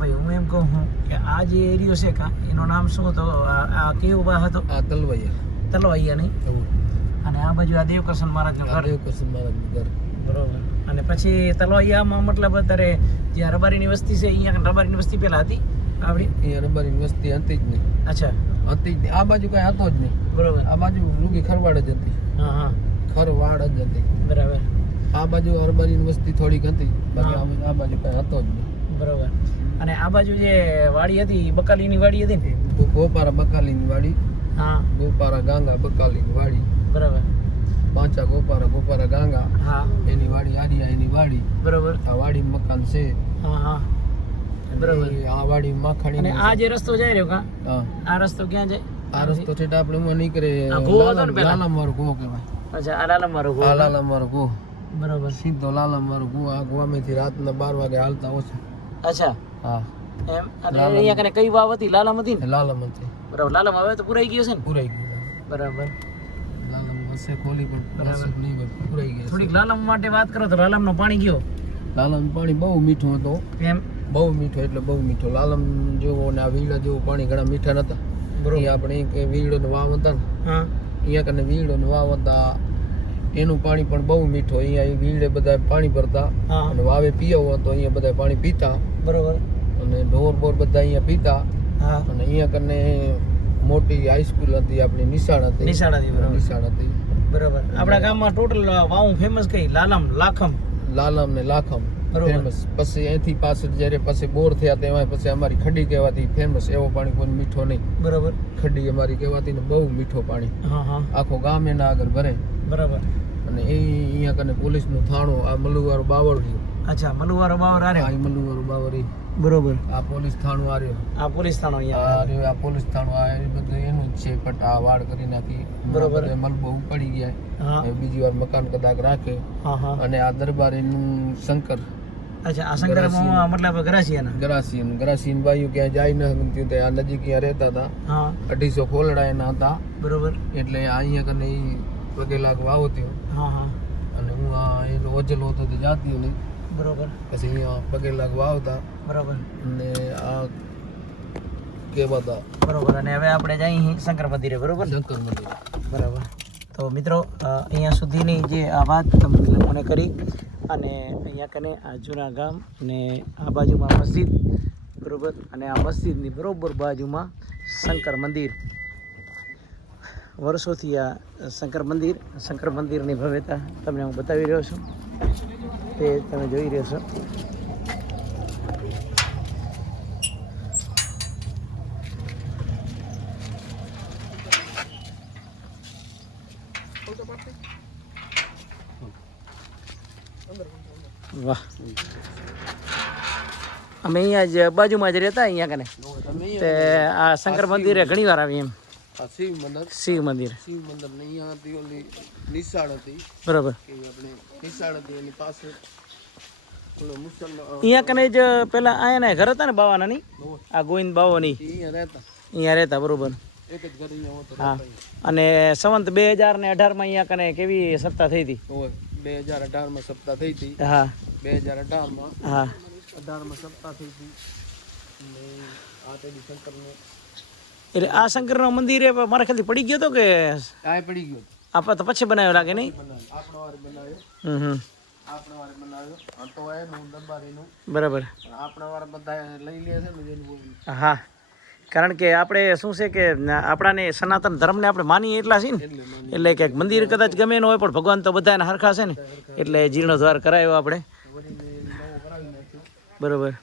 ભાઈ હું એમ કહું છું કે આ જે એરિયો છે કા એનું નામ શું હતો? આ કેવો વાહ હતો? આ તલવૈયા નહીં? અને આ બાજુ આ દેવકૃષ્ણ મહારાજનું ઘર. દેવકૃષ્ણ મહારાજનું ઘર. બરોબર. અને પછી તલવૈયામાં મતલબ અત્યારે જે રબારીની વસ્તી છે અહીંયા રબારીની વસ્તી પહેલા હતી આપણી? અહીંયા રબારીની વસ્તી હતી જ નહીં. અચ્છા, હતી જ નહીં. આ બાજુ કઈ હતો જ નહીં. બરોબર. આ બાજુ રૂગી ખરવાડ જ હતી. હા હા, ખરવાડ જ હતી. બરાબર. આ બાજુ રબારીની વસ્તી થોડીક હતી, બાકી આ બાજુ કઈ હતો જ નહીં. બરોબર. અને આ બાજુ જે વાડી હતી બકાલીની વાડી હતી ને? ગોપારા બકાલીની વાડી. હા, ગોપારા ગાંગા બકાલીની વાડી. બરાબર. પાંચા ગોપારા ગાંગા હા, એની વાડી, આરિયા એની વાડી. બરોબર. આ વાડી મકાન છે. હા હા, બરોબર. આ વાડી માખણી. અને આ જે રસ્તો જાય રહ્યો કા, હા, આ રસ્તો ક્યાં જાય? આ રસ્તો છે આપણે માં નીકળે લાલમ વાળો ગો કહેવાય. અચ્છા, આ લાલમ મારો આ લાલમ વાળો ગો. બરોબર. સીધો લાલમ વાળો ગો. આ ગોવામેથી રાતના 12 વાગે હાલતા ઓછા. અચ્છા, હા, એમ. અને અહીંયા કને કઈ વાવ હતી? લાલમ હતી ને? લાલમ હતી. બરાબર. લાલમ હવે તો પુરાઈ ગયો છે ને? પુરાઈ ગયું. બરાબર. લાલમ હશે ખોલી પણ બરાબર નહીં, પુરાઈ ગયા. થોડીક લાલમ માટે વાત કરો તો લાલમ નો પાણી ગયો? લાલમ પાણી બહુ મીઠું હતું. એમ? બહુ મીઠો એટલે બહુ મીઠો. લાલમ જેવો ને આ વીડા જેવું પાણી ઘણા મીઠા નતા. બરોબર. આપણે કે વીડો ને વાવ હતા ને, હા, અહીંયા કને વીડો ને વાવ હતા, એનું પાણી પણ બહુ મીઠું. અહીંયા વીડે બધા પાણી ભરતા હા, અને વાવે પીવો તો અહીંયા બધા પાણી પીતા. બરોબર. અને ઢોર બોર બધા અહીંયા પીતા. હા, અને અહીંયા કને મોટી હાઈસ્કૂલ હતી, આપણી નિશાળ હતી. નિશાળ હતી. બરોબર. નિશાળ હતી. બરોબર. આપણા ગામમાં ટોટલ વાવ ફેમસ કઈ? લાલમ, લાખમ. લાલમ ને લાખમ બરોબર. ફેમસ. પછી અહીંથી પાછળ જ્યારે પછી બોર થયા તેમાં પછી અમારી ખડી કહેવાતી ફેમસ. એવો પાણી કોઈ મીઠો નહીં. બરોબર. ખડી અમારી કહેવાતી ને બહુ મીઠો પાણી. હા હા, આખો ગામ એના આગળ ભરે. બરાબર. અને એ અહીંયા કને પોલીસનું થાણું, આ મલુવાળું બાવળ રહ્યું. અચ્છા, મલુવારો બાવર આરે. આ મલુવાળું બાવળ એ. બરોબર. આ પોલીસ થાણું આ રહ્યું. આ પોલીસ થાણો અહીંયા. આ રહ્યું આ પોલીસ થાણું. આ એ બધું એનું જ છે, પણ આ વાડ કરી નાખી. બરોબર. મલબો ઉપાડી ગયા. હા, હવે બીજી વાર મકાન કદાચ રાખે. હા હા. અને આ દરબારીનું શંકર અચ્છા, આ શંકર મતલબ ગરાસિયાના? ગરાસીન બાઈઓ ક્યાં જાય ન ગમતી તે આ નજીક અહીંયા રહેતા હતા. હા, 250 ખોલડા એના હતા. બરોબર. એટલે અહીંયા કને ઈ પગે લાગ વાવ થયો. હા હા, અને હું આ એનો ઓજલો હતો તે જાતી નહીં. બરોબર. પછી અહીંયા પગે લાગ વાવતા. બરોબર. અને આ કહેવાતા. બરોબર. અને હવે આપણે જઈએ શંકર મંદિરે. બરોબર. શંકર મંદિર. બરાબર. તો મિત્રો અહીંયા સુધીની જે આ વાત તમે લોકોને કરી, અને અહીંયા કને આ જૂના ગામ ને આ બાજુમાં મસ્જિદ. બરોબર. અને આ મસ્જિદની બરોબર બાજુમાં શંકર મંદિર. વર્ષોથી આ શંકર મંદિરની ભવ્યતા તમને હું બતાવી રહ્યો છું, તે તમે જોઈ રહ્યો છો. વાહ. અમે અહીંયા જ બાજુમાં જ રહેતા અહીંયા કને. તે આ શંકર મંદિરે ઘણી વાર આવી. એમ? આ શિવ મંદિર. શિવ મંદિર. શિવ મંદિર ને અહીંયા હતી ઓલી નિશાળ હતી. બરોબર. કે આપણે નિશાળ હતી એની પાસે ઓલો મુસલમાન અહીંયા કને જ પેલા આયા ઘર હતા ને બાવાના ની? આ ગોવિંદ બાવો ની અહીંયા રહેતા. બરોબર. એક જ ઘર અહીંયા હતો. હા. અને સંવંત 2018 માં અહીંયા કને કેવી સત્તા થઈ હતી? 2018 માં સત્તા થઈ હતી. હા, 2018 માં. હા, 18 માં સત્તા થઈ હતી. અને આ તેડી શંકરનો. એટલે આ શંકરનો મંદિર મારા ખ્યાલથી પડી ગયો હતો કે આ પડી ગયો? આપણે તો પછી બનાવ્યો લાગે નહીં? આપણો વારે બનાવ્યો. આપણો વારે બનાવ્યો. આ તો એનું દરબારીનું. બરાબર. આપણા વારે બધા લઈ લે છે ને જેનું. હા, કારણ કે આપણે શું છે કે આપણાને સનાતન ધર્મને આપણે માનીએ એટલા છે ને, એટલે કે મંદિર કદાચ ગમે ન હોય પણ ભગવાન તો બધાને હરખા છે ને, એટલે જીર્ણોદ્ધાર કરાયો આપણે. બરોબર.